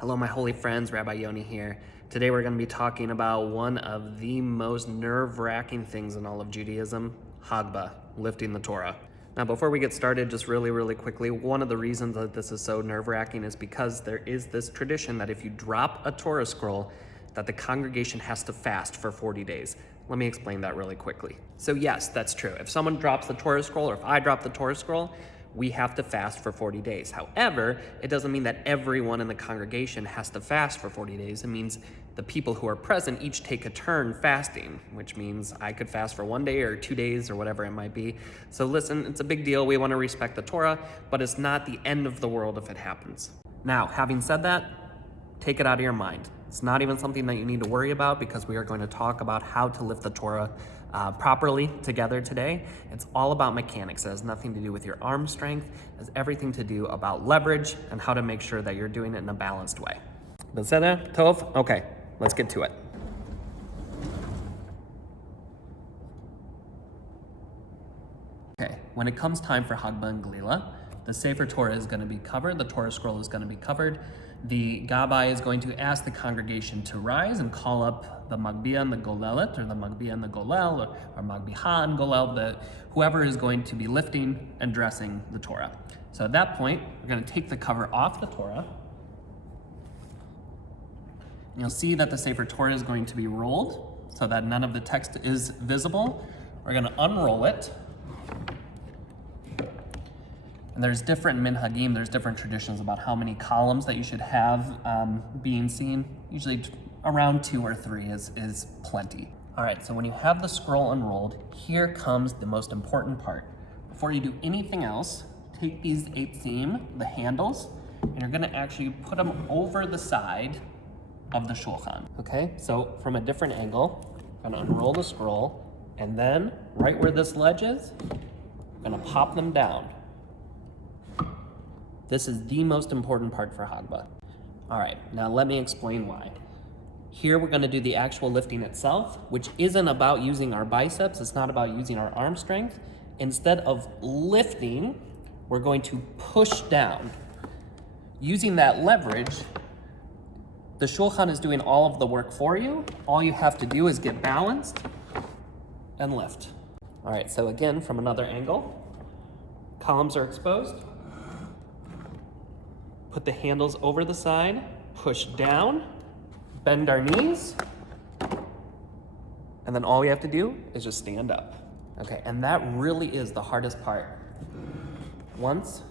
Hello, my holy friends, Rabbi Yoni here. Today we're going to be talking about one of the most nerve-wracking things in all of Judaism, Hagbah, lifting the Torah. Now, before we get started, just really quickly, one of the reasons that this is so nerve-wracking is because there is this tradition that if you drop a Torah scroll, that the congregation has to fast for 40 days. Let me explain that really quickly. So yes, that's true. If someone drops the Torah scroll, or if I drop the Torah scroll, we have to fast for 40 days. However, it doesn't mean that everyone in the congregation has to fast for 40 days. It means the people who are present each take a turn fasting, which means I could fast for 1 day or 2 days or whatever it might be. So listen, it's a big deal. We want to respect the Torah, but it's not the end of the world if it happens. Now, having said that, take it out of your mind. It's not even something that you need to worry about because we are going to talk about how to lift the Torah properly together today. It's all about mechanics. It has nothing to do with your arm strength. It has everything to do about leverage and how to make sure that you're doing it in a balanced way. Beseder? Tov? Okay, let's get to it. Okay, when it comes time for Hagbah and Glila, the Sefer Torah is going to be covered, the Torah scroll is going to be covered. The Gabbai is going to ask the congregation to rise and call up the Magbia and the Golelet, or the Magbia and the Golel, or Magbiha and Golel, whoever is going to be lifting and dressing the Torah. So at that point, we're going to take the cover off the Torah. And you'll see that the Sefer Torah is going to be rolled so that none of the text is visible. We're going to unroll it. And there's different minhagim, there's different traditions about how many columns that you should have being seen. Usually around 2 or 3 is plenty. All right, so when you have the scroll unrolled, here comes the most important part. Before you do anything else, take these 8 seam, the handles, and you're gonna actually put them over the side of the shulchan, okay? So from a different angle, I'm gonna unroll the scroll, and then right where this ledge is, I'm gonna pop them down. This is the most important part for Hagbah. All right, now let me explain why. Here we're gonna do the actual lifting itself, which isn't about using our biceps, it's not about using our arm strength. Instead of lifting, we're going to push down. Using that leverage, the shulchan is doing all of the work for you. All you have to do is get balanced and lift. All right, so again, from another angle, columns are exposed. Put the handles over the side, push down, bend our knees, and then all we have to do is just stand up. Okay, and that really is the hardest part. Once,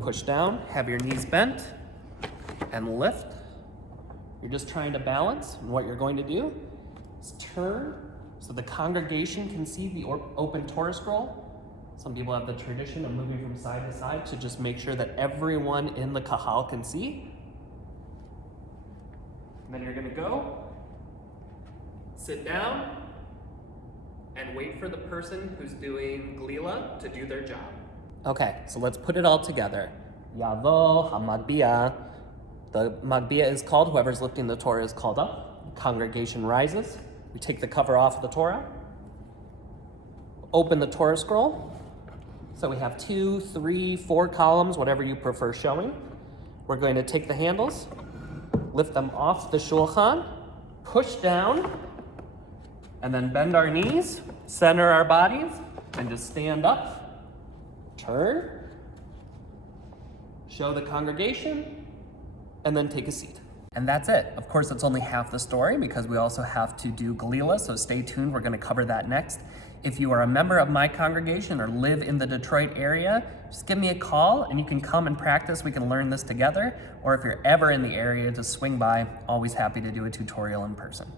push down, have your knees bent, and lift. You're just trying to balance, and what you're going to do is turn so the congregation can see the open Torah scroll. Some people have the tradition of moving from side to side to just make sure that everyone in the kahal can see. And then you're gonna go, sit down, and wait for the person who's doing glila to do their job. Okay, so let's put it all together. Yavo ha-magbia. The magbia is called, whoever's lifting the Torah is called up. The congregation rises. We take the cover off of the Torah. Open the Torah scroll. So we have 2, 3, 4 columns, whatever you prefer showing. We're going to take the handles, lift them off the shulchan, push down, and then bend our knees, center our bodies, and just stand up, turn, show the congregation, and then take a seat. And that's it. Of course, it's only half the story because we also have to do Galila, so stay tuned. We're going to cover that next. If you are a member of my congregation or live in the Detroit area, just give me a call and you can come and practice. We can learn this together. Or if you're ever in the area, just swing by. Always happy to do a tutorial in person.